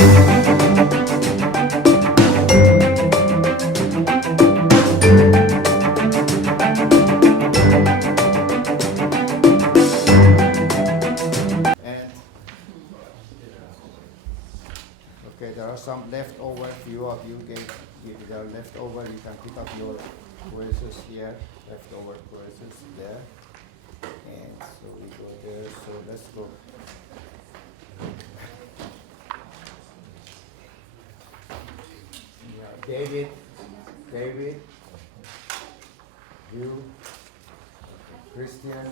Okay, there are some leftover. Few of you gave there are leftover. You can pick up your quizzes here. Leftover quizzes there. And so we go there. So let's go. Yeah, David, you, Christian.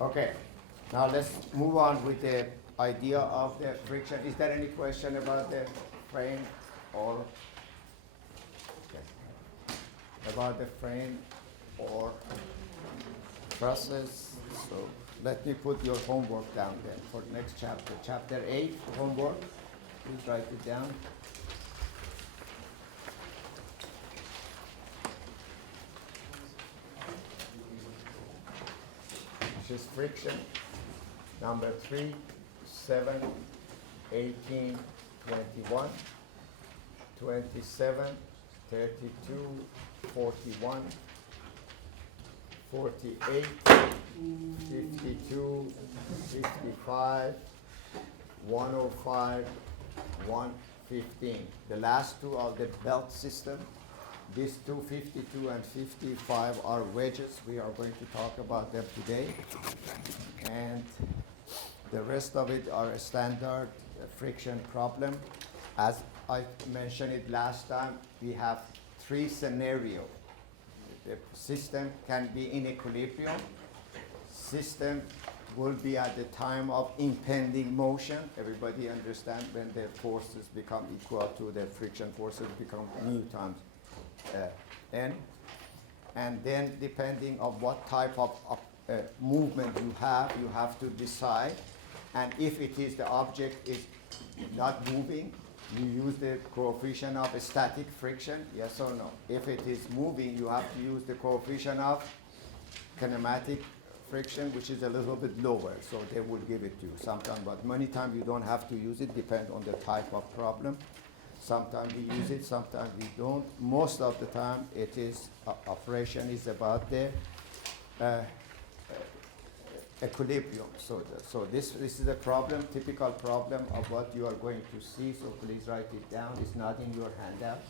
Okay, now let's move on with the idea of the friction. Is there any question about the frame or about the frame or process? So let me put your homework down then for next chapter. Chapter 8, homework. Please write it down. Which is friction. Number 3, 7, 18, 21, 27, 32, 41, 48, 52, 55, 105, 115. The last two are the belt system. These two, 52 and 55, are wedges. We are going to talk about them today. And the rest of it are a standard friction problem. As I mentioned it last time, we have 3 scenarios. The system can be in equilibrium. System will be at the time of impending motion. Everybody understand when the forces become equal to the friction forces become mu times n. And then depending on what type of movement you have to decide. And if it is the object is not moving, you use the coefficient of static friction, yes or no? If it is moving, you have to use the coefficient of kinematic friction, which is a little bit lower, so they will give it to you sometimes, but many times you don't have to use it, depends on the type of problem. Sometimes we use it, sometimes we don't. Most of the time, it is operation is about the equilibrium. So this is a problem, typical problem of what you are going to see. So please write it down. It's not in your handout.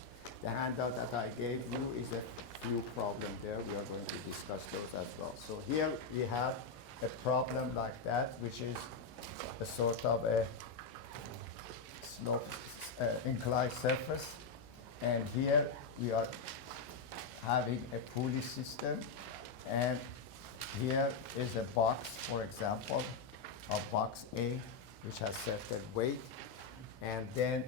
The handout that I gave you is a few problems there. We are going to discuss those as well. So here we have a problem like that, which is a sort of a slope. Inclined surface, and here we are having a pulley system, and here is a box, for example, of box A, which has certain weight, and then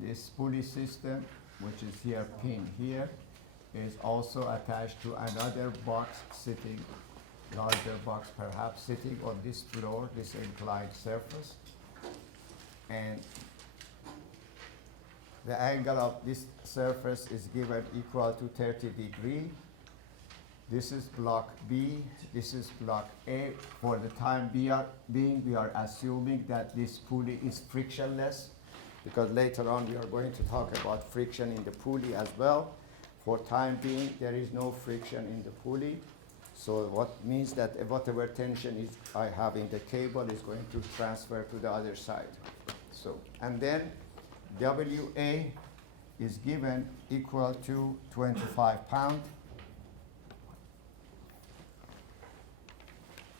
this pulley system, which is here pin here, is also attached to another box sitting, larger box perhaps, sitting on this floor, this inclined surface, and the angle of this surface is given equal to 30 degrees. This is block B, this is block A. For the time being, we are assuming that this pulley is frictionless, because later on we are going to talk about friction in the pulley as well. For time being, there is no friction in the pulley. So what means that whatever tension is I have in the cable is going to transfer to the other side. So, and then WA is given equal to 25 pounds.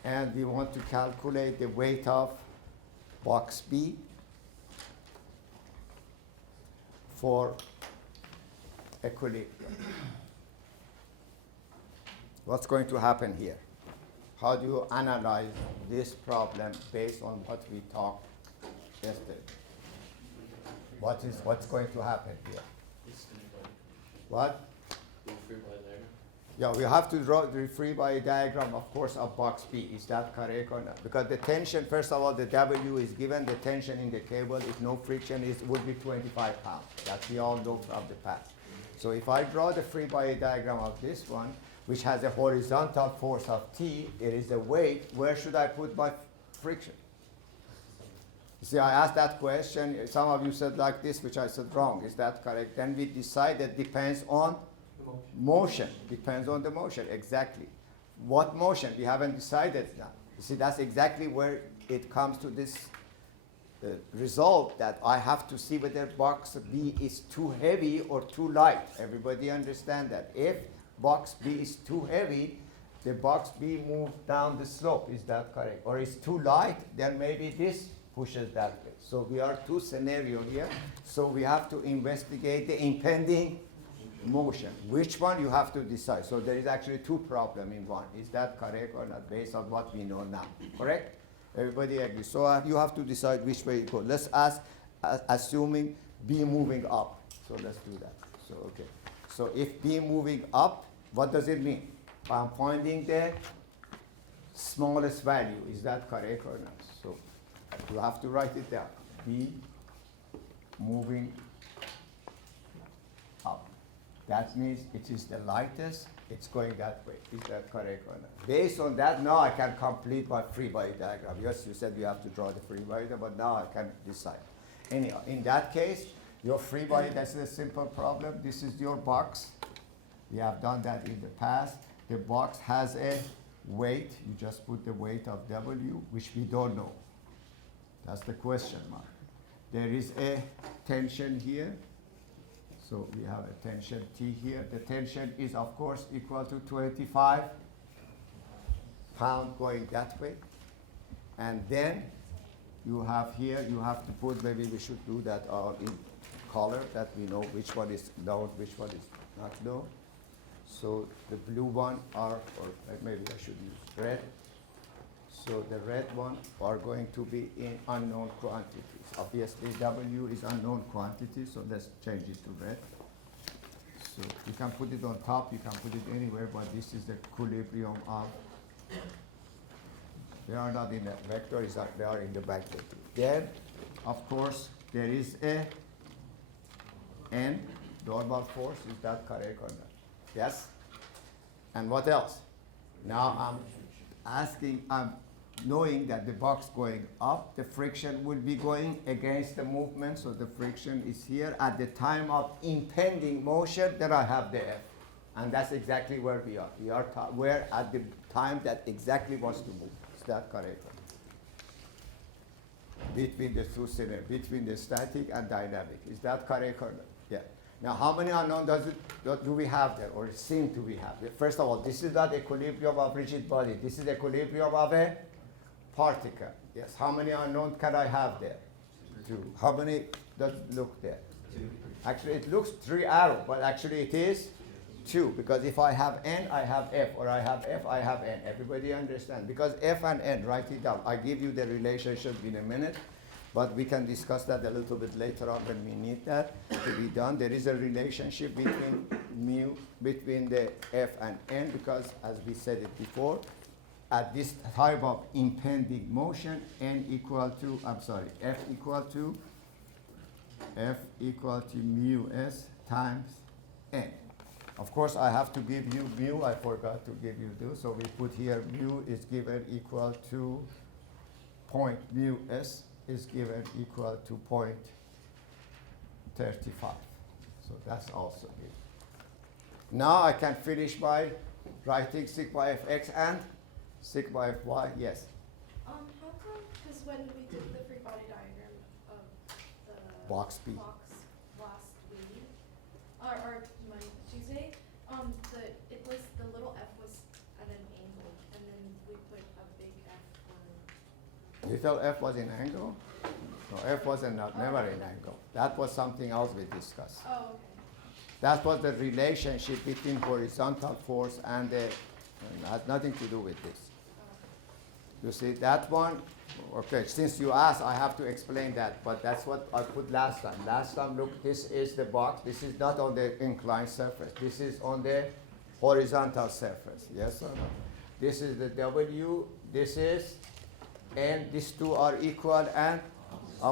And we want to calculate the weight of box B for equilibrium. What's going to happen here? How do you analyze this problem based on what we talked yesterday? What's going to happen here? What? Yeah, we have to draw the Freebody diagram, of course, of box B. Is that correct or not? Because the tension, first of all, the W is given. The tension in the cable, if no friction, would be 25 pounds. That we all know from the past. So if I draw the Freebody diagram of this one, which has a horizontal force of T, it is a weight, where should I put my friction? You see, I asked that question. Some of you said like this, which I said wrong. Is that correct? Then we decided depends on motion. Depends on the motion, exactly. What motion? We haven't decided now. You see, that's exactly where it comes to this result that I have to see whether box B is too heavy or too light. Everybody understand that? If box B is too heavy, the box B moves down the slope. Is that correct? Or is too light, then maybe this pushes that way. So we are two scenarios here. So we have to investigate the impending motion. Which one you have to decide. So there is actually two problems in one. Is that correct or not based on what we know now? Correct? Everybody agrees. So you have to decide which way you go. Let's ask, assuming B moving up. So let's do that. So okay. So if B moving up, what does it mean? I'm finding the smallest value. Is that correct or not? So you have to write it down. B moving up. That means it is the lightest. It's going that way. Is that correct or not? Based on that, now I can complete my free body diagram. Yes, you said you have to draw the free body, but now I can decide. Anyhow, in that case, your free body, that's a simple problem. This is your box. We have done that in the past. The box has a weight. You just put the weight of W, which we don't know. That's the question mark. There is a tension here. So we have a tension T here. The tension is, of course, equal to 25 pounds going that way. And then you have here, you have to put, maybe we should do that in color, that we know which one is known, which one is not known. So the blue one are, or maybe I should use red. So the red one are going to be in unknown quantities. Obviously, W is unknown quantity, so let's change it to red. So you can put it on top, you can put it anywhere, but this is the equilibrium of, they are not in the vector, they are in the vector. Then, of course, there is a N, normal force. Is that correct or not? Yes? And what else? Now I'm knowing that the box going up, the friction will be going against the movement, so the friction is here. At the time of impending motion, then I have the F. And that's exactly where we are. We are where at the time that exactly wants to move. Is that correct? Between the two scenarios, between the static and dynamic. Is that correct or not? Yeah. Now, how many unknowns do we have there, or seem to we have there? First of all, this is not equilibrium of rigid body. This is equilibrium of a particle. Yes. How many unknowns can I have there? Two. How many does it look there? Two. Actually, it looks 3 arrows, but actually it is 2. Because if I have N, I have F, or I have F, I have N. Everybody understand? Because F and N, write it down. I give you the relationship in a minute, but we can discuss that a little bit later on when we need that to be done. There is a relationship between the F and N, because as we said it before, at this type of impending motion, F equal to mu S times N. Of course, I have to give you mu. I forgot to give you this. So we put here mu is given equal to point mu S is given equal to 0.35. So that's also given. Now I can finish by writing sigma fx and sigma fy. Yes? How come, because when we did the free body diagram of the Box B. last week, or Tuesday, it was, the little f was at an angle, and then we put a big F for. Little f was in angle? No, f was never in angle. That was something else we discussed. Oh, okay. That was the relationship between horizontal force and the, has nothing to do with this. You see, that one, okay, since you asked, I have to explain that, but that's what I put last time. Last time, look, this is the box. This is not on the inclined surface. This is on the horizontal surface. Yes or no? This is the W, this is, and these two are equal, and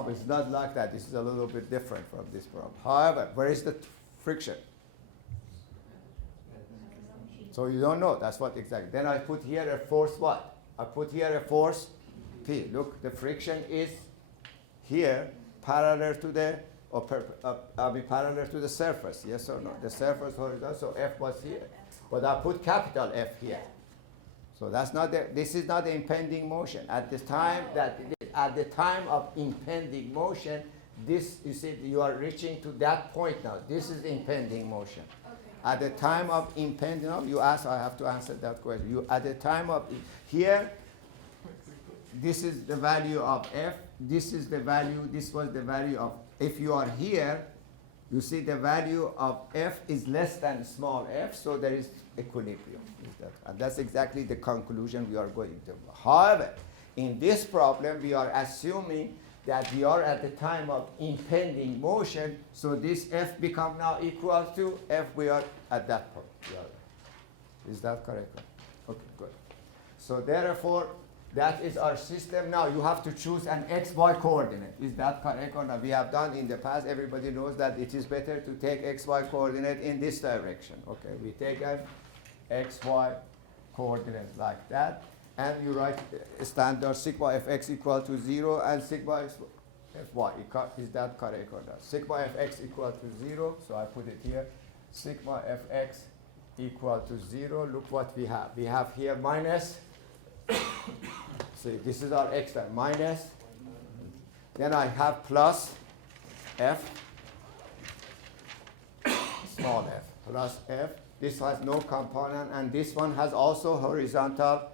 it's not like that. This is a little bit different from this problem. However, where is the friction? So you don't know. That's what exactly. Then I put here a force what? I put here a force P. Look, the friction is here parallel to the parallel to the surface. Yes or no? The surface horizontal. So F was here, but I put capital F here. So that's not the. This is not the impending motion. At the time of impending motion, this you see you are reaching to that point now. This is impending motion. At the time of impending, you ask, I have to answer that question. You at the time of here, this is the value of F. This is the value. This was the value of. If you are here, you see the value of F is less than small f, so there is equilibrium. And that's exactly the conclusion we are going to. However, in this problem, we are assuming that we are at the time of impending motion, so this F become now equal to F, we are at that point. Is that correct? Okay, good. So therefore, that is our system. Now you have to choose an xy coordinate. Is that correct or not? We have done in the past, everybody knows that it is better to take xy coordinate in this direction. Okay, we take an xy coordinate like that. And you write standard sigma fx equal to 0 and sigma fy. Is that correct or not? Sigma fx equal to 0, so I put it here. Sigma fx equal to 0. Look what we have. We have here minus. See, this is our x term. Minus. Then I have plus f, small f, plus f. This has no component, and this one has also horizontal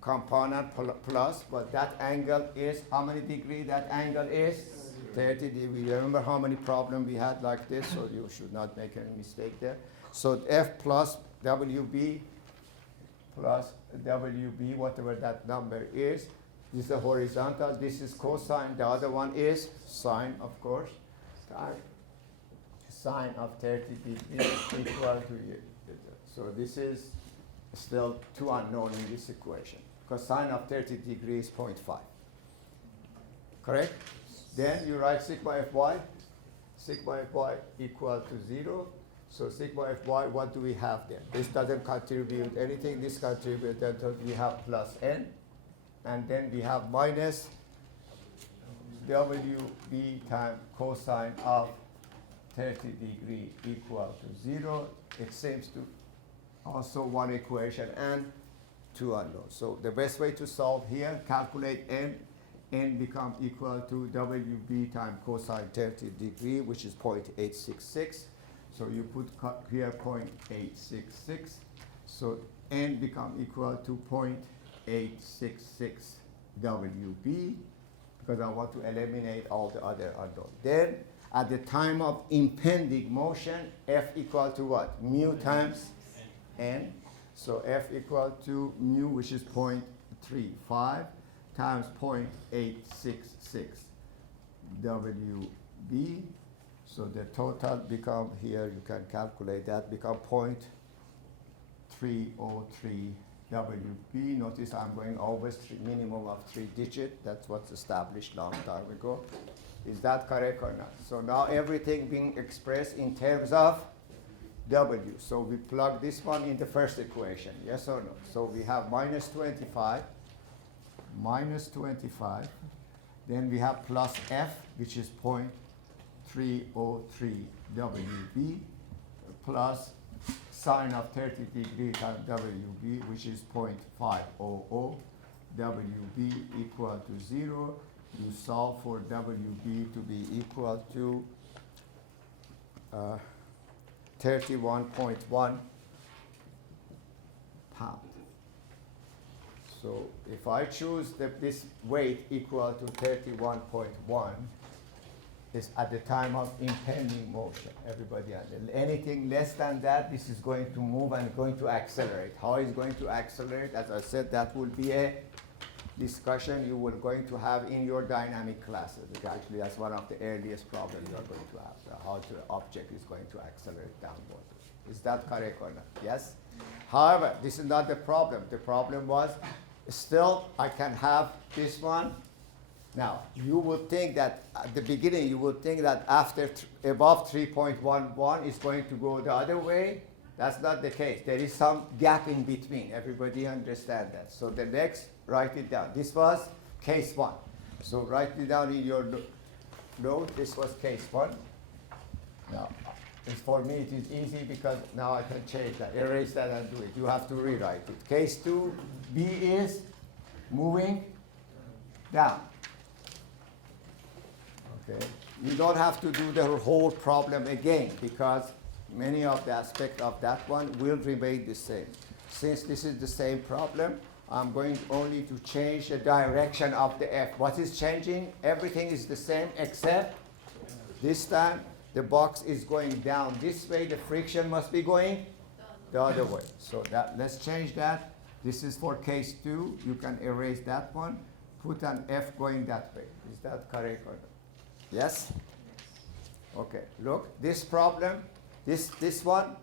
component plus, but that angle is how many degree? That angle is 30 degrees. Remember how many problems we had like this, so you should not make any mistake there. So F plus WB plus WB, whatever that number is. This is the horizontal, this is cosine, the other one is sine, of course. Sine of 30 degrees equal to, so this is still two unknown in this equation, because sine of 30 degrees is 0.5. Correct? Then you write sigma fy equal to 0. So sigma fy, what do we have there? This doesn't contribute anything. This contributes, we have plus n. And then we have minus WB times cosine of 30 degree equal to 0. It seems to also one equation and two unknowns. So the best way to solve here, calculate n. N become equal to WB times cosine 30 degree, which is 0.866. So you put here 0.866. So n become equal to 0.866 WB, because I want to eliminate all the other unknowns. Then at the time of impending motion, F equal to what? Mu times n. So F equal to mu, which is 0.35 times 0.866 WB. So the total become here, you can calculate that, become 0.303 WB. Notice I'm going always minimum of 3 digits. That's what's established long time ago. Is that correct or not? So now everything being expressed in terms of W. So we plug this one in the first equation, yes or no? So we have minus 25. Then we have plus F, which is 0.303 WB, plus sine of 30 degree times WB, which is 0.500 WB equal to 0. You solve for WB to be equal to 31.1 pound. So if I choose this weight equal to 31.1, is at the time of impending motion. Everybody understands. Anything less than that, this is going to move and going to accelerate. How is going to accelerate? As I said, that will be a discussion you will going to have in your dynamic classes. Actually, that's one of the earliest problems you are going to have. How the object is going to accelerate downward. Is that correct or not? Yes? However, this is not the problem. The problem was, still, I can have this one. Now, you would think that at the beginning, you would think that after above 3.11 is going to go the other way. That's not the case. There is some gap in between. Everybody understand that. So the next, write it down. This was case 1. So write it down in your note. This was case 1. Now, for me it is easy because now I can change that, erase that and do it. You have to rewrite it. Case 2, B is moving down. Okay. You don't have to do the whole problem again because many of the aspects of that one will remain the same. Since this is the same problem, I'm going only to change the direction of the F. What is changing? Everything is the same except this time the box is going down this way. The friction must be going the other way. So that, let's change that. This is for case 2. You can erase that one. Put an F going that way. Is that correct or not? Yes? Okay, look, this problem, this one,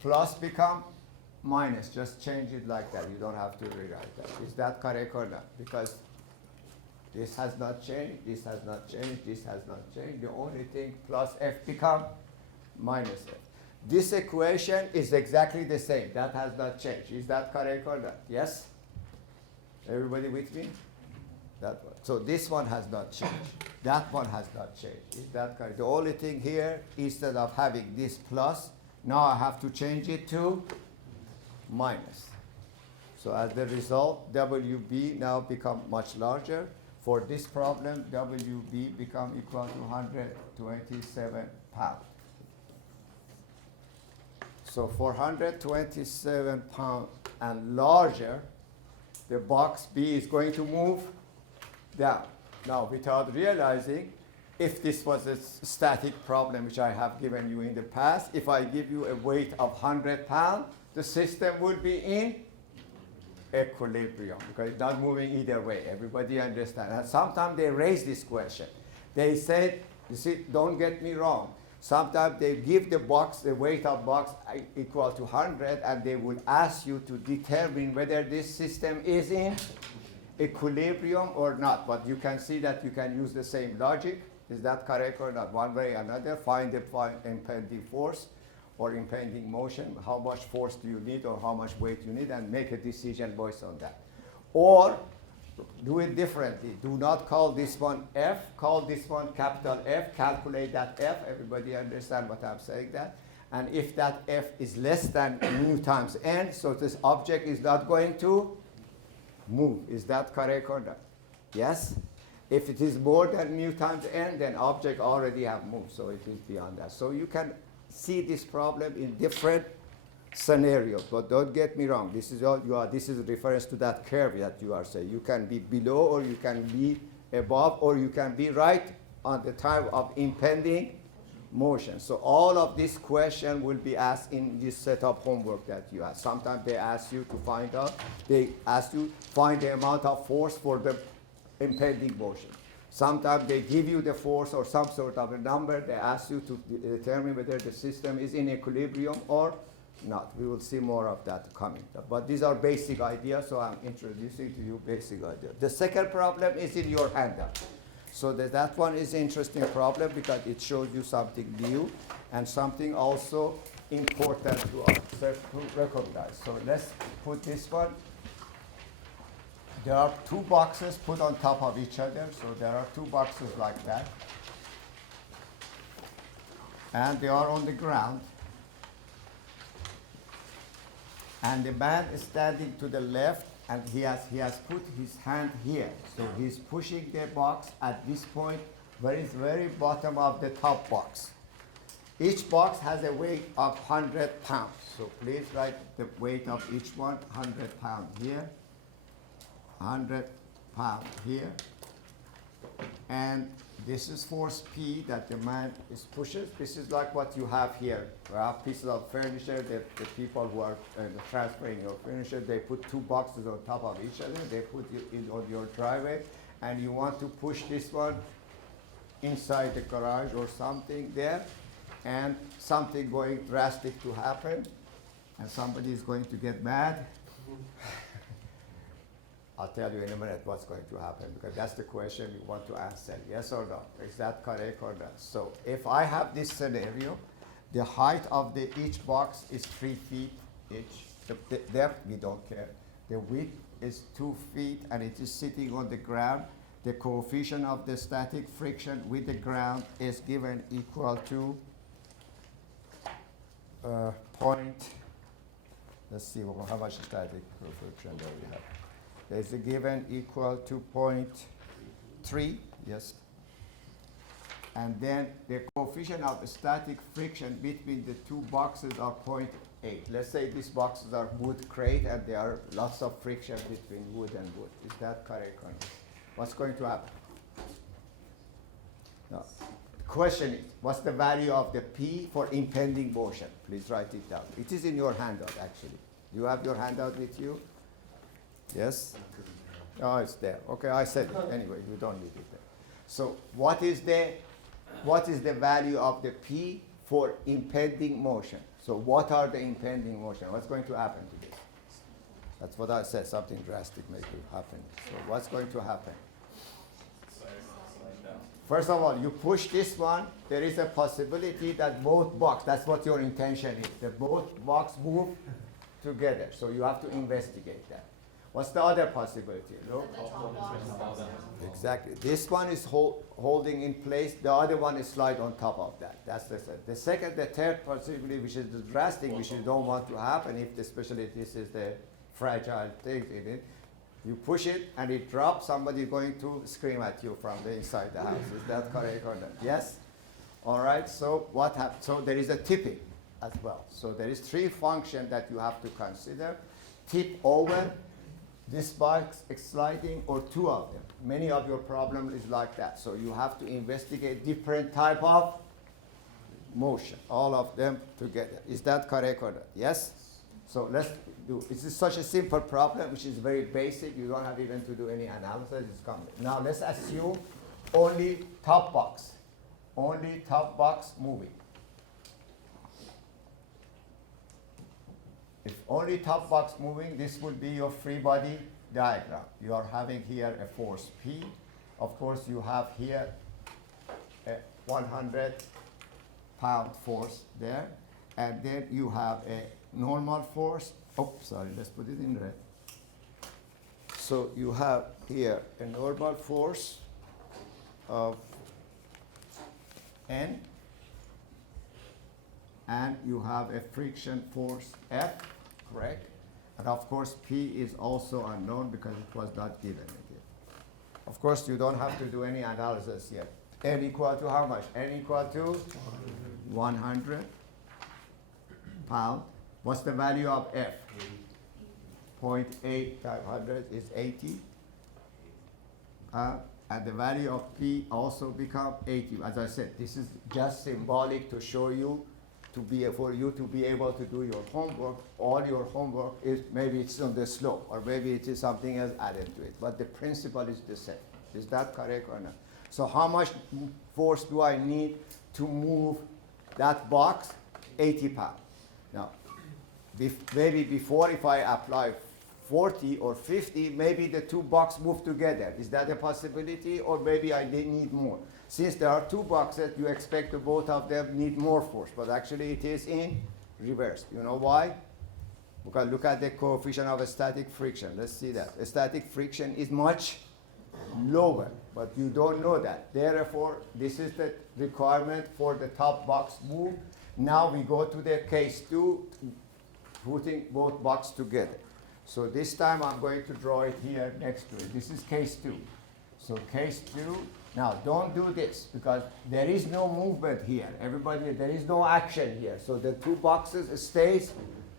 plus become minus. Just change it like that. You don't have to rewrite that. Is that correct or not? Because this has not changed, this has not changed, this has not changed. The only thing plus F become minus F. This equation is exactly the same. That has not changed. Is that correct or not? Yes? Everybody with me? That one. So this one has not changed. That one has not changed. Is that correct? The only thing here, instead of having this plus, now I have to change it to minus. So as the result, WB now become much larger. For this problem, WB become equal to 127 pounds. So for 127 pounds and larger, the box B is going to move down. Now, without realizing, if this was a static problem, which I have given you in the past, if I give you a weight of 100 pounds, the system would be in equilibrium because it's not moving either way. Everybody understands. And sometimes they raise this question. They said, you see, don't get me wrong. Sometimes they give the box, the weight of box equal to 100, and they will ask you to determine whether this system is in equilibrium or not. But you can see that you can use the same logic. Is that correct or not? One way or another, find the impending force or impending motion, how much force do you need or how much weight you need, and make a decision based on that. Or do it differently. Do not call this one F, call this one capital F, calculate that F. Everybody understand what I'm saying that? And if that F is less than mu times n, so this object is not going to move. Is that correct or not? Yes? If it is more than mu times n, then object already have moved, so it is beyond that. So you can see this problem in different scenarios, but don't get me wrong. This is all you are. This is a reference to that curve that you are saying. You can be below, or you can be above, or you can be right on the time of impending motion. So all of this question will be asked in this set of homework that you have. Sometimes they ask you to find out. They ask you find the amount of force for the impending motion. Sometimes they give you the force or some sort of a number. They ask you to determine whether the system is in equilibrium or not. We will see more of that coming. But these are basic ideas, so I'm introducing to you basic ideas. The second problem is in your handout. So that one is an interesting problem because it shows you something new and something also important to recognize. So let's put this one. There are two boxes put on top of each other. So there are two boxes like that. And they are on the ground. And the man is standing to the left, and he has put his hand here. So he's pushing the box at this point, where is very bottom of the top box. Each box has a weight of 100 pounds. So please write the weight of each one, 100 pounds here, 100 pounds here. And this is force P that the man is pushes. This is like what you have here. You have pieces of furniture. The people who are transferring your furniture, they put two boxes on top of each other. They put it on your driveway, and you want to push this one inside the garage or something there, and something going drastic to happen, and somebody is going to get mad. I'll tell you in a minute what's going to happen, because that's the question you want to answer, yes or no. Is that correct or not? So if I have this scenario, The height of each box is 3 feet each. The depth, we don't care. The width is 2 feet, and it is sitting on the ground. The coefficient of the static friction with the ground is given equal to let's see how much static friction do we have. There's a given equal to 0.3, yes. And then the coefficient of the static friction between the two boxes are 0.8. Let's say these boxes are wood crate and there are lots of friction between wood and wood. Is that correct or not? What's going to happen? Now, the question is, what's the value of the P for impending motion? Please write it down. It is in your handout, actually. You have your handout with you? Yes? Oh, it's there. Okay, I said it. Anyway, you don't need it there. So what is the value of the P for impending motion? So what are the impending motion? What's going to happen to this? That's what I said. Something drastic may happen. So what's going to happen? First of all, you push this one. There is a possibility that both box, that's what your intention is, that both box move together. So you have to investigate that. What's the other possibility? Look. Exactly. This one is holding in place. The other one is slide on top of that. That's the second. The third possibility, which is the drastic, which you don't want to happen, if especially this is the fragile thing in it. You push it and it drops. Somebody going to scream at you from the inside the house. Is that correct or not? Yes. All right. So what happens? So there is a tipping as well. So there is 3 functions that you have to consider: tip over, this box sliding, or 2 of them. Many of your problem is like that. So you have to investigate different type of motion, all of them together. Is that correct or not? Yes? So let's do, this is such a simple problem, which is very basic. You don't have even to do any analysis. It's coming. Now let's assume only top box moving. If only top box moving, this will be your free body diagram. You are having here a force P. Of course, you have here a 100-pound force there. And then you have a normal force. Oh, sorry, let's put it in red. So you have here a normal force of N. And you have a friction force F, correct? And of course, P is also unknown because it was not given again. Of course, you don't have to do any analysis yet. N equal to how much? N equal to 100 pound. What's the value of F? 0.8 times 100 is 80. And the value of P also become 80. As I said, this is just symbolic to show you, for you to be able to do your homework. All your homework is maybe it's on the slope, or maybe it is something else added to it. But the principle is the same. Is that correct or not? So how much force do I need to move that box? 80 pounds. Now, maybe before, if I apply 40 or 50, maybe the 2 boxes move together. Is that a possibility? Or maybe I need more. Since there are 2 boxes, you expect that both of them need more force, but actually it is in reverse. You know why? Because look at the coefficient of static friction. Let's see that. Static friction is much lower, but you don't know that. Therefore, this is the requirement for the top box move. Now we go to the case 2, putting both boxes together. So this time I'm going to draw it here next to it. This is case 2. So case 2, now don't do this because there is no movement here. Everybody, there is no action here. So the 2 boxes stays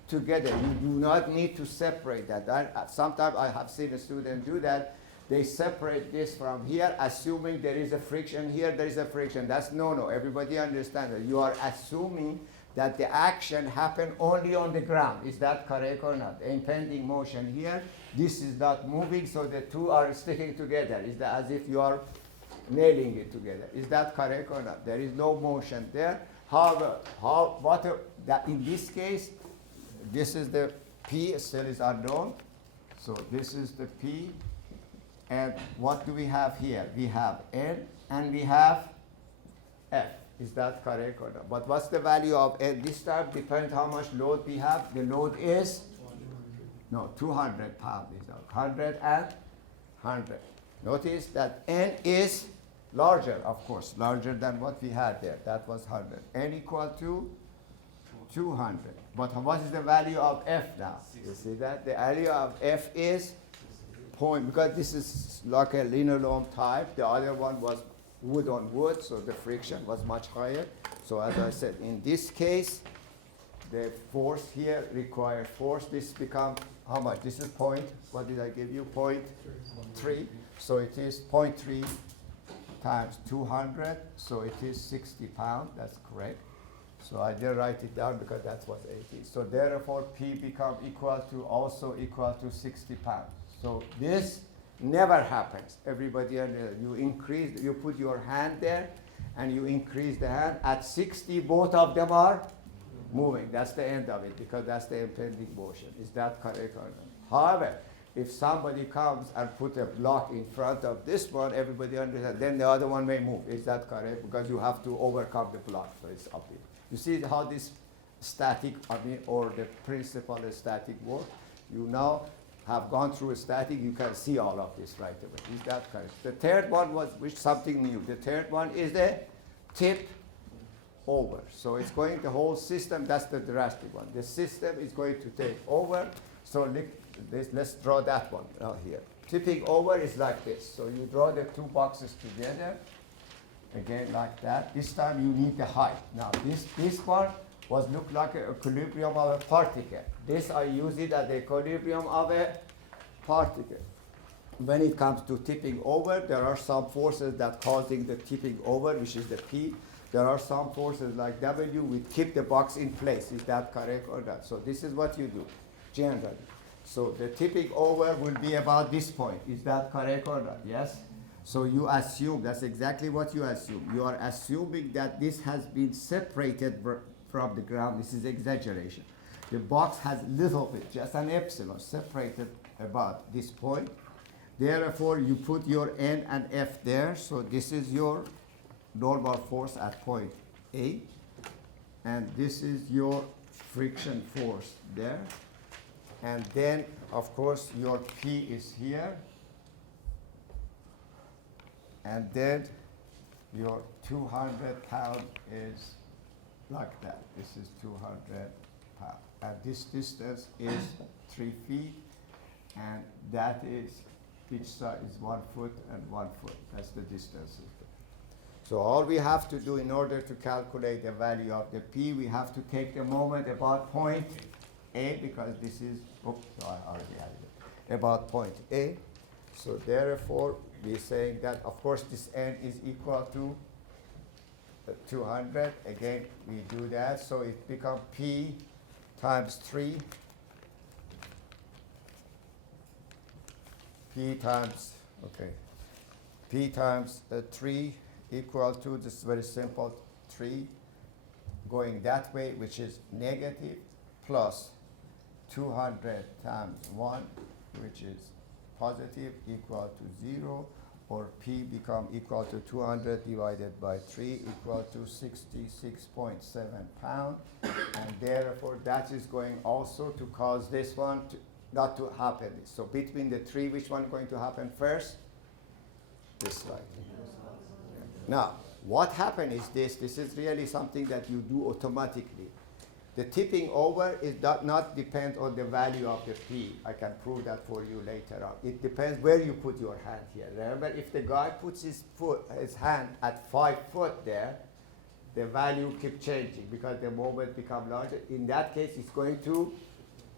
together. You do not need to separate that. Sometimes I have seen a student do that. They separate this from here, assuming there is a friction here, there is a friction. That's no. Everybody understands that. You are assuming that the action happened only on the ground. Is that correct or not? Impending motion here. This is not moving, so the 2 are sticking together. Is that as if you are nailing it together? Is that correct or not? There is no motion there. However, that in this case, this is the P, still is unknown. So this is the P. And what do we have here? We have N and we have F. Is that correct or not? But what's the value of N? This time depends how much load we have. The load is? No, 200 pounds. 100 and 100. Notice that N is larger, of course, larger than what we had there. That was 100. N equal to 200. But what is the value of F now? You see that? The value of F is point, because this is like a linoleum type. The other one was wood on wood, so the friction was much higher. So as I said, in this case, the force here requires force. This becomes how much? This is point, what did I give you? 0.3. So it is 0.3 times 200, so it is 60 pounds. That's correct. So I didn't write it down because that was 80. So therefore, P become also equal to 60 pounds. So this never happens. Everybody, you put your hand there, and you increase the hand. At 60, both of them are moving. That's the end of it, because that's the impending motion. Is that correct or not? However, if somebody comes and put a block in front of this one, everybody understands, then the other one may move. Is that correct? Because you have to overcome the block, so it's up here. You see how this static, or the principle of static work? You now have gone through a static, you can see all of this right away. Is that correct? The third one was something new. The third one is the tip over. So it's going, the whole system, that's the drastic one. The system is going to take over. So let's draw that one out here. Tipping over is like this. So you draw the two boxes together, again like that. This time you need the height. Now this one was look like an equilibrium of a particle. This I use it as the equilibrium of a particle. When it comes to tipping over, there are some forces that causing the tipping over, which is the P. There are some forces like W, we keep the box in place. Is that correct or not? So this is what you do, generally. So the tipping over will be about this point. Is that correct or not? Yes? So you assume, that's exactly what you assume. You are assuming that this has been separated from the ground. This is exaggeration. The box has little bit, just an epsilon, separated about this point. Therefore, you put your N and F there. So this is your normal force at point A. And this is your friction force there. And then, of course, your P is here. And then your 200 pound is like that. This is 200 pound. And this distance is 3 feet. And that is, each side is 1 foot and 1 foot. That's the distance. So all we have to do in order to calculate the value of the P, we have to take the moment about point A, because this is, oops, so I already had it, about point A. So therefore, we're saying that, of course, this N is equal to 200. Again, we do that. So it becomes P times 3. P times 3 equal to, this is very simple, 3 going that way, which is negative, plus 200 times 1, which is positive, equal to 0, or P become equal to 200 divided by 3 equal to 66.7 pounds. And therefore, that is going also to cause this one not to happen. So between the 3, which one is going to happen first? This slide. Now, what happened is this is really something that you do automatically. The tipping over does not depend on the value of the P. I can prove that for you later on. It depends where you put your hand here. Remember, if the guy puts his hand at 5 foot there, the value keeps changing because the moment becomes larger. In that case, it's going to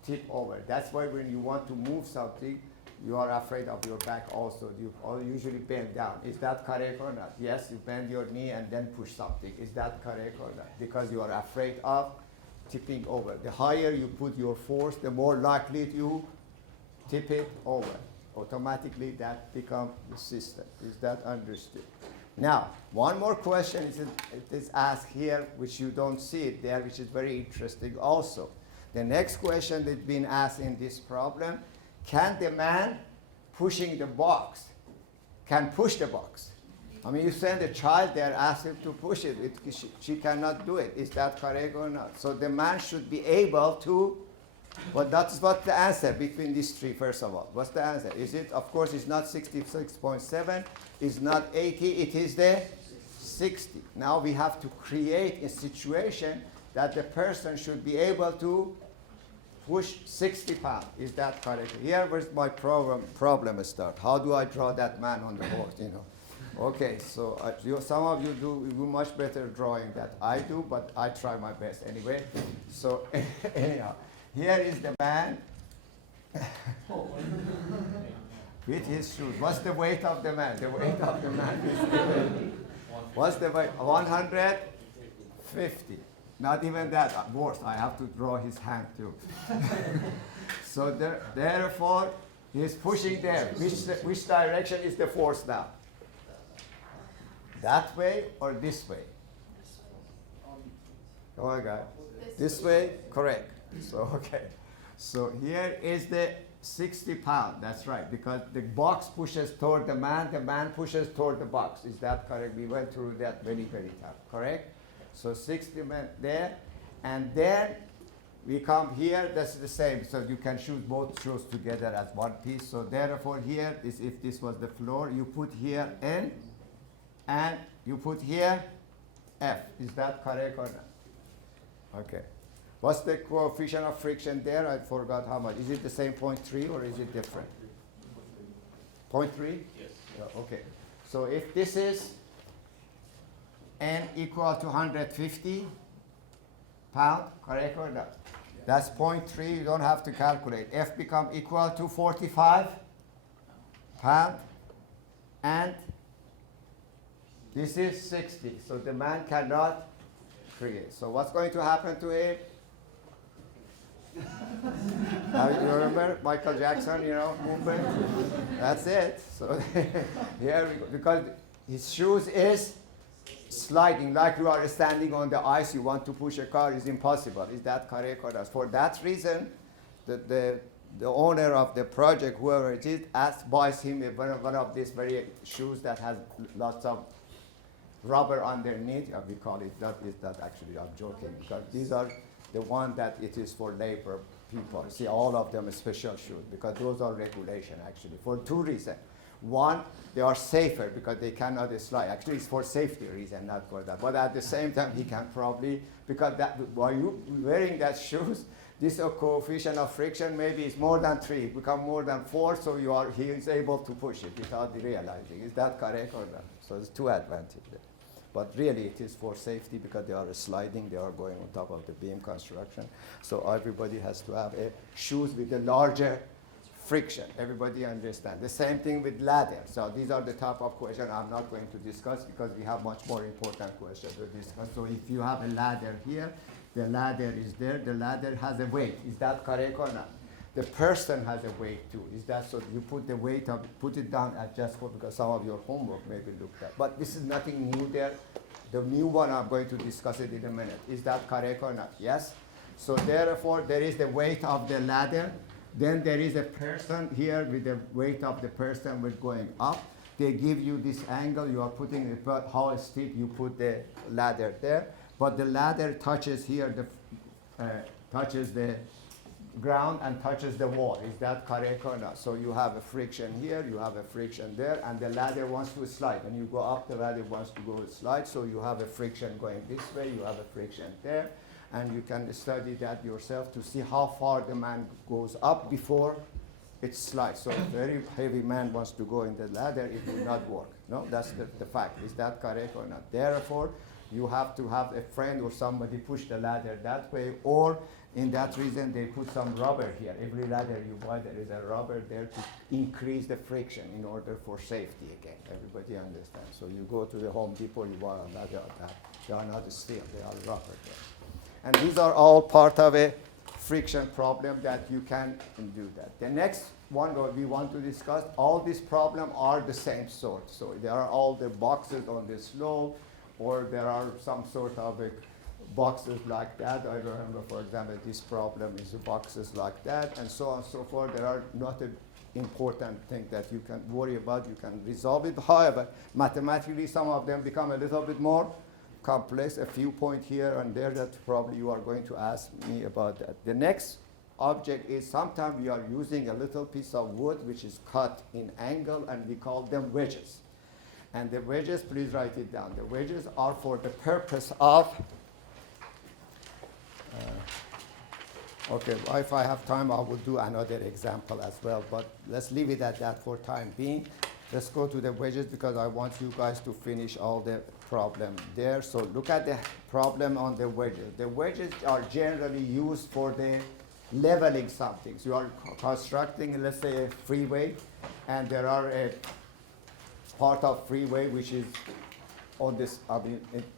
tip over. That's why when you want to move something, you are afraid of your back also. You usually bend down. Is that correct or not? Yes, you bend your knee and then push something. Is that correct or not? Because you are afraid of tipping over. The higher you put your force, the more likely you tip it over. Automatically that becomes the system. Is that understood? Now, one more question is asked here, which you don't see it there, which is very interesting also. The next question that's been asked in this problem, can the man pushing the box can push the box? I mean, you send a child there, ask him to push it. She cannot do it. Is that correct or not? So the man should be able to. Well, that's what the answer between these three, first of all. What's the answer? Is it, of course, it's not 66.7, it's not 80, it is the 60. Now we have to create a situation that the person should be able to push 60 pounds. Is that correct? Here was my problem start. How do I draw that man on the board, you know? Okay, so some of you do much better drawing than I do, but I try my best anyway. So anyhow, here is the man with his shoes. What's the weight of the man? The weight of the man is what's the weight? 150. Not even that. Worse, I have to draw his hand too. So therefore, he's pushing there. Which direction is the force now? That way or this way? Oh my God. This way? Correct. So, okay. So here is the 60 pound. That's right. Because the box pushes toward the man pushes toward the box. Is that correct? We went through that very, very tough. Correct? So 60 men there. And then we come here. That's the same. So you can shoot both shoes together as one piece. So therefore here is, if this was the floor, you put here N and you put here F. Is that correct or not? Okay. What's the coefficient of friction there? I forgot how much. Is it the same 0.3 or is it different? 0.3? Yes. Yeah, okay. So if this is N equal to 150 pound, correct or not? That's 0.3. You don't have to calculate. F become equal to 45 pound, and this is 60. So the man cannot create. So what's going to happen to him? Now, you remember Michael Jackson, you know, movement? That's it. So here we go. Because his shoes is sliding, like you are standing on the ice, you want to push a car, is impossible. Is that correct or not? For that reason, the owner of the project, whoever it is, buys him one of these very shoes that has lots of rubber underneath. We call it that. Is that actually? I'm joking, because these are the one that it is for labor people. See, all of them are special shoes, because those are regulation actually for two reasons. One, they are safer because they cannot slide. Actually, it's for safety reason, not for that. But at the same time, he can probably, because that, while you wearing that shoes, this coefficient of friction maybe is more than 3, become more than 4, so he is able to push it without realizing. Is that correct or not? So there's two advantages there. But really, it is for safety because they are sliding, they are going on top of the beam construction. So everybody has to have shoes with a larger friction. Everybody understand. The same thing with ladder. So these are the type of questions I'm not going to discuss because we have much more important questions to discuss. So if you have a ladder here, the ladder is there, the ladder has a weight. Is that correct or not? The person has a weight too. Is that so? You put the weight up, put it down at just for, because some of your homework maybe looked at. But this is nothing new there. The new one, I'm going to discuss it in a minute. Is that correct or not? Yes? So therefore, there is the weight of the ladder. Then there is a person here with the weight of the person with going up. They give you this angle. You are putting it, how steep you put the ladder there. But the ladder touches here, touches the ground and touches the wall. Is that correct or not? So you have a friction here, you have a friction there, and the ladder wants to slide. When you go up, the ladder wants to go slide, so you have a friction going this way, you have a friction there, and you can study that yourself to see how far the man goes up before it slides. So a very heavy man wants to go in the ladder, it will not work. No, that's the fact. Is that correct or not? Therefore, you have to have a friend or somebody push the ladder that way, or in that reason, they put some rubber here. Every ladder you buy, there is a rubber there to increase the friction in order for safety again. Everybody understands. So you go to the Home Depot, you buy a ladder of that. They are not steel, they are rubber there. And these are all part of a friction problem that you can do that. The next one that we want to discuss, all these problems are the same sort. So there are all the boxes on the slope, or there are some sort of boxes like that. I remember, for example, this problem is boxes like that, and so on and so forth. There are not a important thing that you can worry about. You can resolve it. However, mathematically, some of them become a little bit more complex. A few points here and there that probably you are going to ask me about that. The next object is sometimes we are using a little piece of wood which is cut in angle, and we call them wedges. And the wedges, please write it down. The wedges are for the purpose of, okay, if I have time, I will do another example as well, but let's leave it at that for time being. Let's go to the wedges because I want you guys to finish all the problem there. So look at the problem on the wedges. The wedges are generally used for the leveling something. So you are constructing, let's say, a freeway, and there are a part of freeway which is on this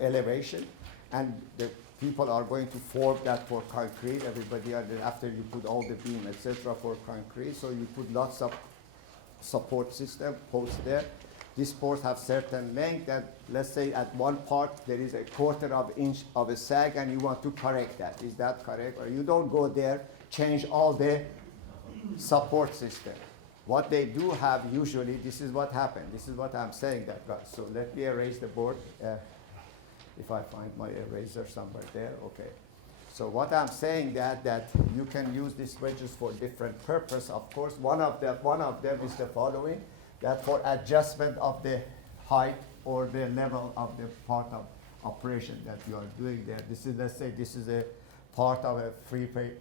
elevation, and the people are going to form that for concrete. Everybody, after you put all the beam, etc., for concrete, so you put lots of support system posts there. These posts have certain length, and let's say at one part there is a quarter of inch of a sag, and you want to correct that. Is that correct? Or you don't go there, change all the support system. What they do have usually, this is what happened. This is what I'm saying that, guys. So let me erase the board. If I find my eraser somewhere there, okay. So what I'm saying that you can use these wedges for different purpose. Of course, one of them is the following, that for adjustment of the height or the level of the part of operation that you are doing there. This is, let's say, this is a part of a freeway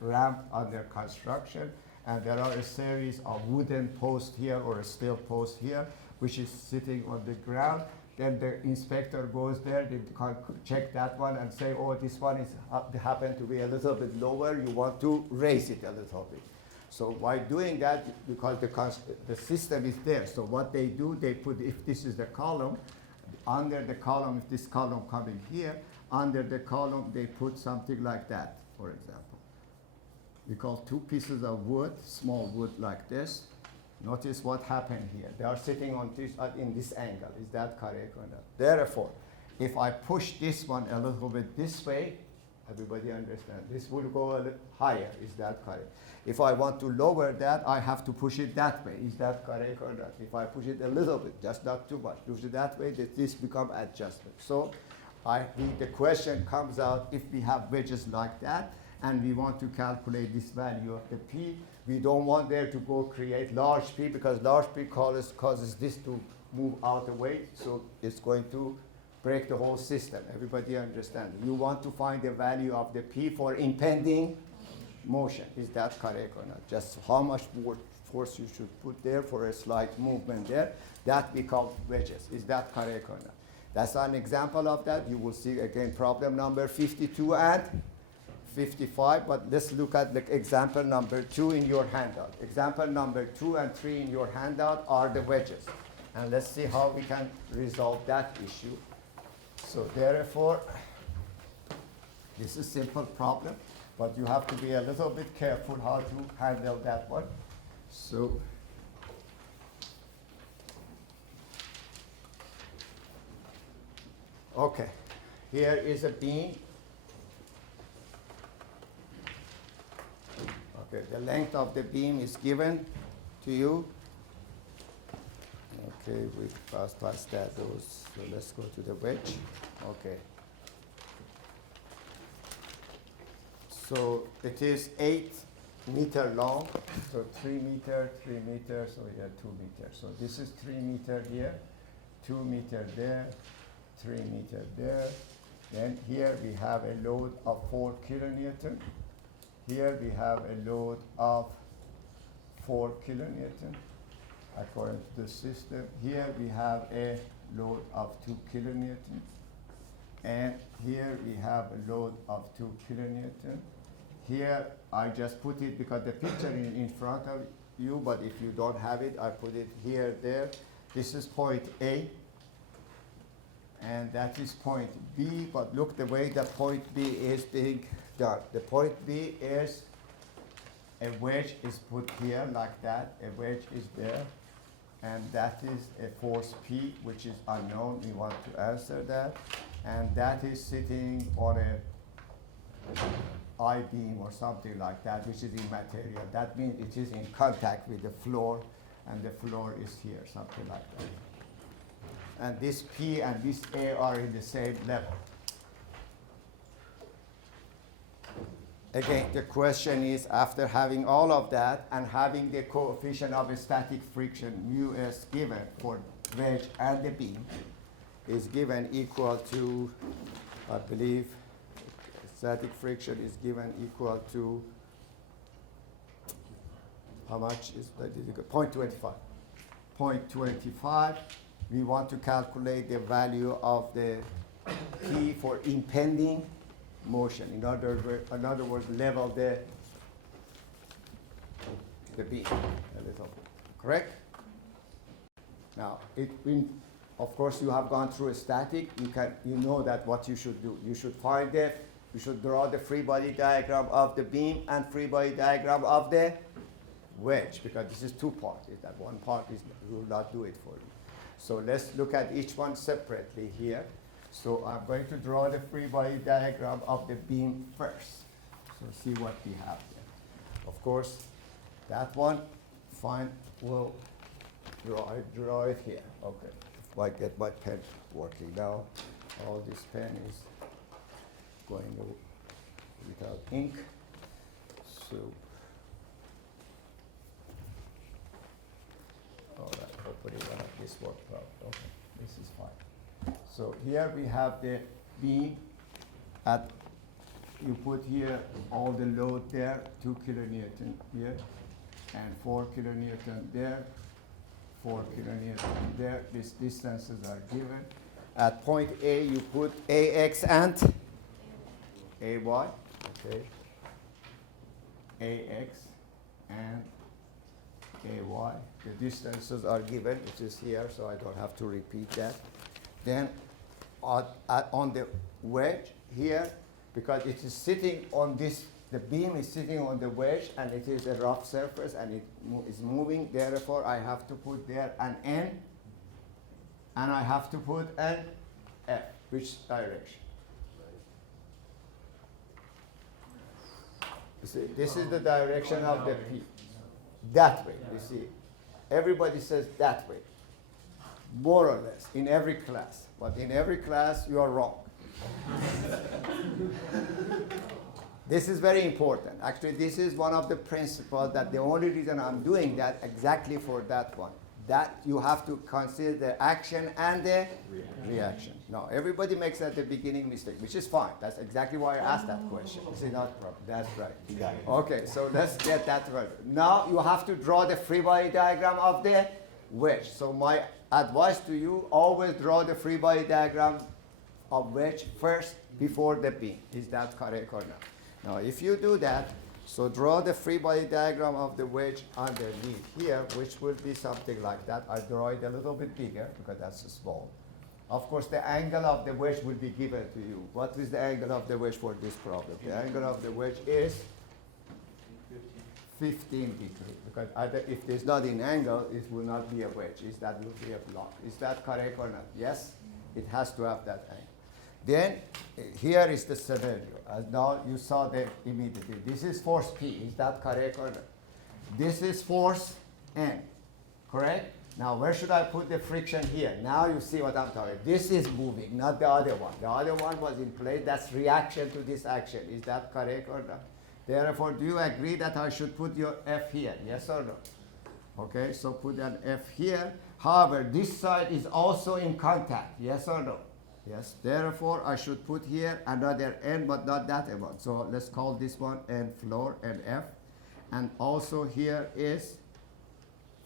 ramp under construction, and there are a series of wooden posts here or a steel post here, which is sitting on the ground. Then the inspector goes there, they check that one and say, oh, this one is happen to be a little bit lower, you want to raise it a little bit. So by doing that, because the system is there, so what they do, they put, if this is the column, under the column, if this column coming here, under the column, they put something like that, for example. We call two pieces of wood, small wood like this. Notice what happened here. They are sitting on this, in this angle. Is that correct or not? Therefore, if I push this one a little bit this way, everybody understand, this will go a little higher. Is that correct? If I want to lower that, I have to push it that way. Is that correct or not? If I push it a little bit, just not too much, push it that way, that this become adjustment. So the question comes out, if we have wedges like that, and we want to calculate this value of the P, we don't want there to go create large P, because large P causes this to move out of the way, so it's going to break the whole system. Everybody understand? You want to find the value of the P for impending motion. Is that correct or not? Just how much force you should put there for a slight movement there. That we call wedges. Is that correct or not? That's an example of that. You will see again problem number 52 and 55, but let's look at the example number 2 in your handout. Example number 2 and 3 in your handout are the wedges. And let's see how we can resolve that issue. So therefore, this is a simple problem, but you have to be a little bit careful how to handle that one. So okay, here is a beam. Okay, the length of the beam is given to you. Okay, we pass that those. So let's go to the wedge. Okay. So it is 8 meters long. So 3 meters, 3 meters. So yeah, 2 meters. So this is 3 meters here, 2 meters there, 3 meters there. Then here we have a load of 4 kilonewton. Here we have a load of 4 kilonewton according to the system. Here we have a load of 2 kilonewton. And here we have a load of 2 kilonewton. Here I just put it because the picture is in front of you, but if you don't have it, I put it here, there. This is point A, and that is point B, but look the way the point B is being done. The point B is a wedge is put here like that, a wedge is there, and that is a force P, which is unknown. We want to answer that, and that is sitting on a I-beam or something like that, which is immaterial. That means it is in contact with the floor, and the floor is here, something like that. And this P and this A are in the same level. Again, the question is, after having all of that and having the coefficient of static friction, mu s, given for wedge and the beam, is given equal to, I believe, static friction is given equal to, how much is that? 0.25. 0.25. We want to calculate the value of the P for impending motion. In other words, level the beam a little bit. Correct? Now, of course, you have gone through a static. You know that what you should do. You should you should draw the free body diagram of the beam and free body diagram of the wedge, because this is two parts. That one part will not do it for you. So let's look at each one separately here. So I'm going to draw the free body diagram of the beam first. So see what we have there. Of course, that one, fine, we'll draw it here. Okay, if I get my pen working now, all this pen is going without ink. So, all right, hopefully this worked out. Okay, this is fine. So here we have the beam you put here all the load there, 2 kilonewton here, and 4 kilonewton there, 4 kilonewton there. These distances are given. At point A, you put AX and AY, okay? AX and AY. The distances are given, which is here, so I don't have to repeat that. Then on the wedge here, because it is sitting on this, the beam is sitting on the wedge, and it is a rough surface, and it is moving. Therefore, I have to put there an N, and I have to put an F. Which direction? You see, this is the direction of the P. That way, you see. Everybody says that way, more or less, in every class. But in every class, you are wrong. This is very important. Actually, this is one of the principles that the only reason I'm doing that exactly for that one. That you have to consider the action and the reaction. No, everybody makes at the beginning mistake, which is fine. That's exactly why I asked that question. Is it not problem? That's right. You got it. Okay, so let's get that right. Now you have to draw the free body diagram of the wedge. So my advice to you, always draw the free body diagram of wedge first before the beam. Is that correct or not? Now, if you do that, so draw the free body diagram of the wedge underneath here, which will be something like that. I draw it a little bit bigger because that's small. Of course, the angle of the wedge will be given to you. What is the angle of the wedge for this problem? The angle of the wedge is 15 degrees, because if there's not an angle, it will not be a wedge. That will be a block. Is that correct or not? Yes, it has to have that angle. Then here is the scenario. As now you saw that immediately. This is force P. Is that correct or not? This is force N. Correct? Now where should I put the friction here? Now you see what I'm talking about. This is moving, not the other one. The other one was in place. That's reaction to this action. Is that correct or not? Therefore, do you agree that I should put your F here? Yes or no? Okay, so put an F here. However, this side is also in contact. Yes or no? Yes. Therefore, I should put here another N, but not that amount. So let's call this one N floor and F. And also here is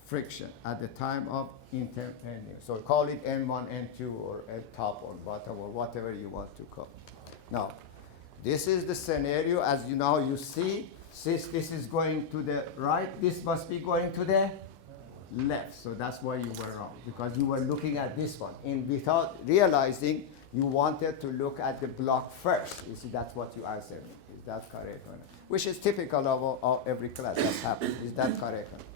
friction at the time of interpending. So call it N1, N2, or N top, or bottom, or whatever you want to call. Now, this is the scenario. As you now you see, since this is going to the right, this must be going to the left. So that's why you were wrong, because you were looking at this one. And without realizing, you wanted to look at the block first. You see, that's what you answered. Is that correct or not? Which is typical of every class that happens. Is that correct or not?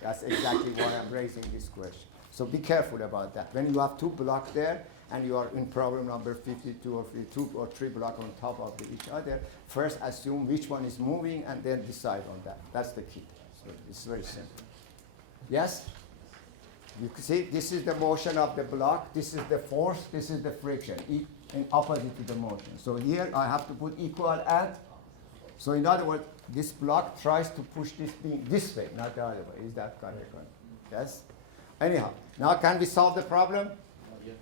That's exactly why I'm raising this question. So be careful about that. When you have two blocks there, and you are in problem number 52 or 52 or 3 blocks on top of each other, first assume which one is moving and then decide on that. That's the key. So it's very simple. Yes? You can see this is the motion of the block, this is the force, this is the friction, in opposite to the motion. So here I have to put equal and. So in other words, this block tries to push this beam this way, not the other way. Is that correct? Yes? Anyhow, now can we solve the problem?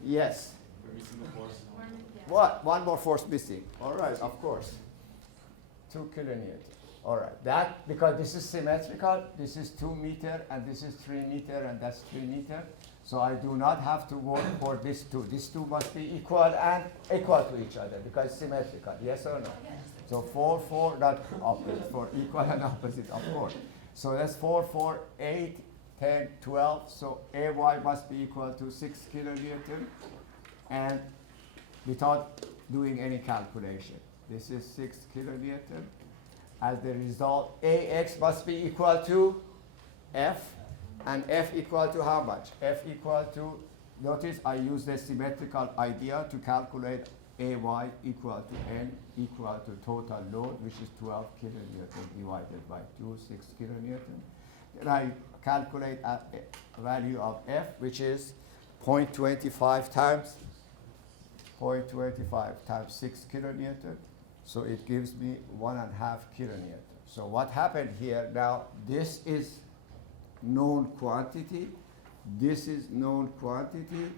Yes. We're missing the force. What? One more force missing. All right, of course. 2 kilonewtons. All right. That, because this is symmetrical, this is 2 meters, and this is 3 meters, and that's 3 meters. So I do not have to work for this 2. These 2 must be equal and equal to each other because it's symmetrical. Yes or no? Yes. So 4, 4, not opposite, for equal and opposite, of course. So that's 4, 4, 8, 10, 12. So AY must be equal to 6 kilonewton. And without doing any calculation, this is 6 kilonewton. As the result, AX must be equal to F. And F equal to how much? F equal to, notice I use the symmetrical idea to calculate AY equal to N equal to total load, which is 12 kilonewton divided by 2, 6 kilonewton. Then I calculate a value of F, which is 0.25 times 6 kilonewton. So it gives me 1.5 kilonewton. So what happened here now, this is known quantity, this is known quantity,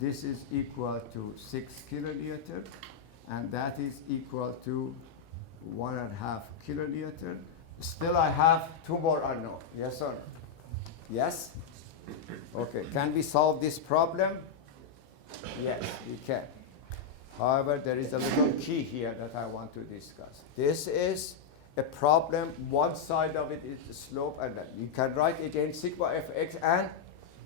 this is equal to 6 kilonewton, and that is equal to 1.5 kilonewton. Still I have 2 more unknown. Yes or no? Yes? Okay, can we solve this problem? Yes, we can. However, there is a little key here that I want to discuss. This is a problem, one side of it is the slope, and then you can write again sigma fx and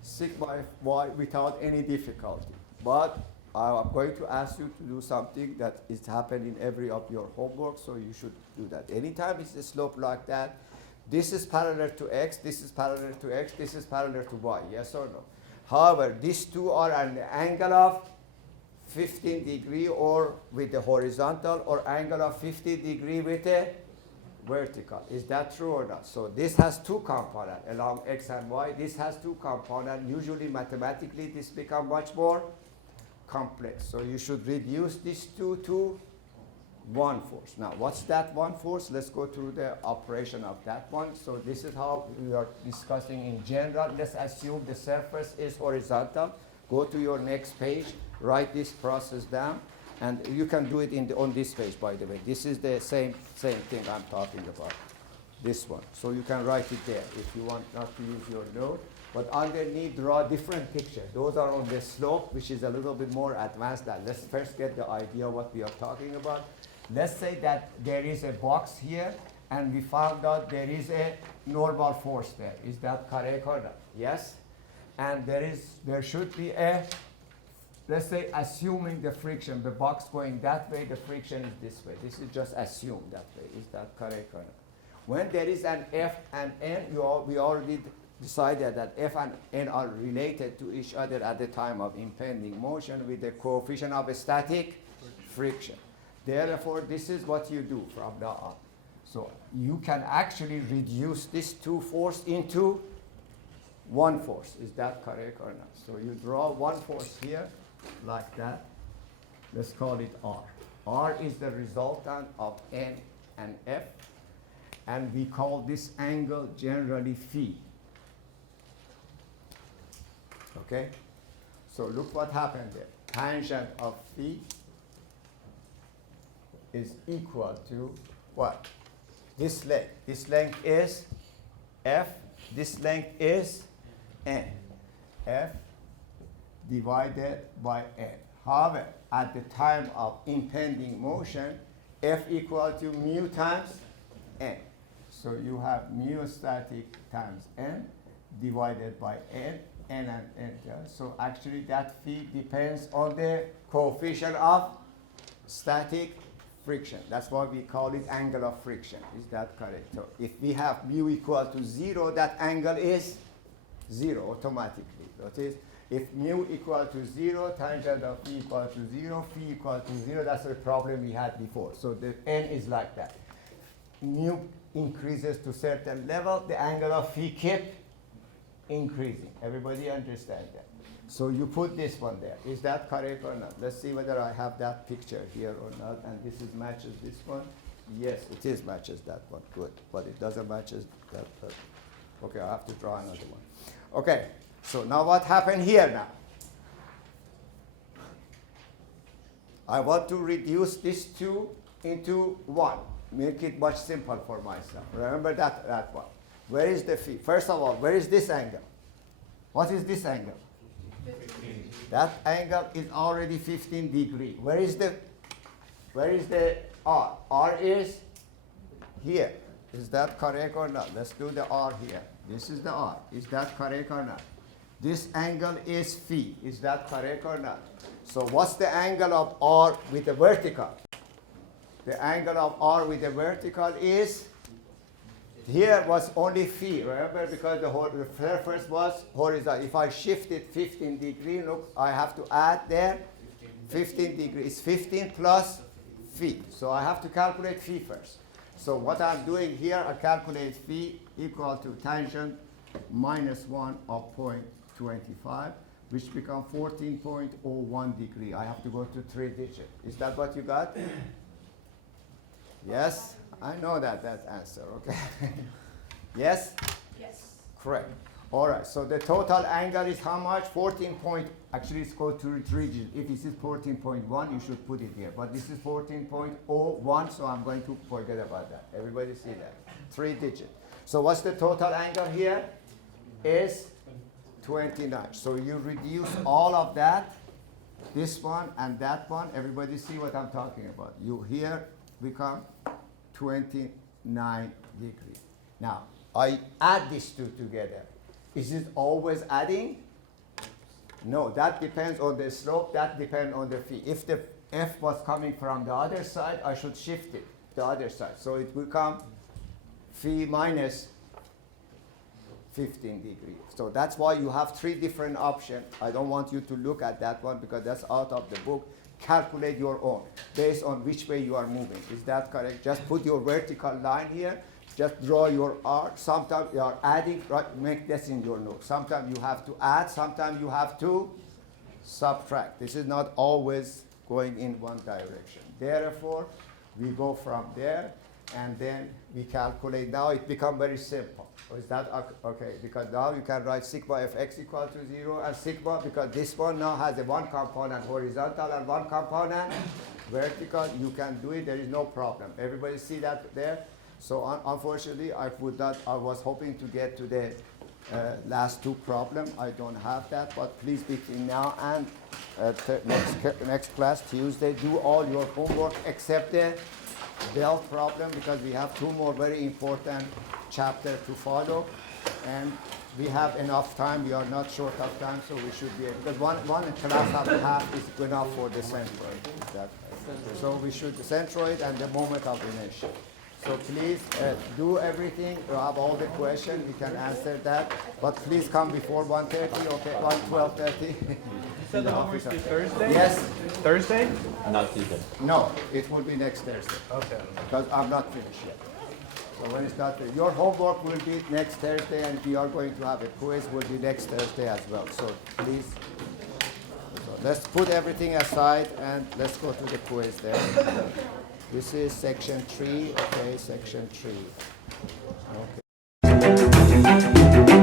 sigma fy without any difficulty. But I'm going to ask you to do something that is happening in every of your homework, so you should do that. Anytime it's a slope like that, this is parallel to x, this is parallel to x, this is parallel to y, yes or no? However, these two are at an angle of 15 degree or with the horizontal, or angle of 50 degree with the vertical. Is that true or not? So this has 2 components along x and y. This has 2 components. Usually mathematically this becomes much more complex. So you should reduce these 2 to 1 force. Now what's that 1 force? Let's go through the operation of that one. So this is how we are discussing in general. Let's assume the surface is horizontal. Go to your next page, write this process down. And you can do it on this page, by the way. This is the same thing I'm talking about, this one. So you can write it there if you want not to use your note. But underneath, draw different pictures. Those are on the slope, which is a little bit more advanced. Let's first get the idea what we are talking about. Let's say that there is a box here, and we found out there is a normal force there. Is that correct or not? Yes? And there should be a, let's say, assuming the friction, the box going that way, the friction is this way. This is just assumed that way. Is that correct or not? When there is an F and N, we already decided that F and N are related to each other at the time of impending motion with the coefficient of static friction. Therefore, this is what you do from now on. So you can actually reduce these 2 forces into 1 force. Is that correct or not? So you draw 1 force here, like that. Let's call it R. R is the resultant of N and F, and we call this angle generally phi. Okay? So look what happened there. Tangent of phi is equal to what? This length. This length is F. This length is N. F divided by N. However, at the time of impending motion, F equal to mu times N. So you have mu static times N divided by N, N and N. So actually that phi depends on the coefficient of static friction. That's why we call it angle of friction. Is that correct? So if we have mu equal to 0, that angle is 0 automatically. That is, If mu equal to 0, tangent of phi equal to 0, phi equal to 0, that's the problem we had before. So the n is like that. Mu increases to certain level, the angle of phi kept increasing. Everybody understand that? So you put this one there. Is that correct or not? Let's see whether I have that picture here or not. And this is matches this one. Yes, it is matches that one. Good. But it doesn't matches that. Okay, I have to draw another one. Okay. So now what happened here now? I want to reduce these two into one. Make it much simpler for myself. Remember that one. Where is the phi? First of all, where is this angle? What is this angle? 15. That angle is already 15 degrees. Where is the R? R is here. Is that correct or not? Let's do the R here. This is the R. Is that correct or not? This angle is phi. Is that correct or not? So what's the angle of R with the vertical? The angle of R with the vertical is, here was only phi, remember, because the surface was horizontal. If I shift it 15 degrees, look, I have to add there 15 degrees. 15 plus phi. So I have to calculate phi first. So what I'm doing here, I calculate phi equal to tangent minus 1 of 0.25, which become 14.01 degree. I have to go to 3 digits. Is that what you got? Yes? I know that answer, okay? Yes? Yes. Correct. All right, so the total angle is how much? 14 point, actually it's called 3 digits. If this is 14.1, you should put it here. But this is 14.01, so I'm going to forget about that. Everybody see that? 3 digits. So what's the total angle here? Is 29. So you reduce all of that, this one and that one. Everybody see what I'm talking about. You here become 29 degrees. Now, I add these two together. Is it always adding? No, that depends on the slope, that depends on the phi. If the f was coming from the other side, I should shift it the other side. So it will become phi minus 15 degrees. So that's why you have 3 different options. I don't want you to look at that one because that's out of the book. Calculate your own based on which way you are moving. Is that correct? Just put your vertical line here. Just draw your R. Sometimes you are adding, right? Make this in your note. Sometimes you have to add, sometimes you have to subtract. This is not always going in one direction. Therefore, we go from there and then we calculate. Now it becomes very simple. Is that okay? Because now you can write sigma fx equal to 0 and sigma, because this one now has a one component horizontal and one component vertical. You can do it. There is no problem. Everybody see that there? So unfortunately, I was hoping to get to the last 2 problems. I don't have that, but please between now and next class, Tuesday, do all your homework except the belt problem, because we have 2 more very important chapters to follow. And we have enough time. We are not short of time, so we should be able, because one class and a half is enough for the centroid. So we should centroid and the moment of inertia. So please do everything. You have all the questions. We can answer that. But please come before 1:30, okay? 12:30. So the homework is Thursday? Yes. Thursday? Not Tuesday. No, it will be next Thursday. Okay. Because I'm not finished yet. So when it's not, your homework will be next Thursday, and we are going to have a quiz will be next Thursday as well. So please, so let's put everything aside and let's go to the quiz then. This is section 3, okay, section 3. Okay.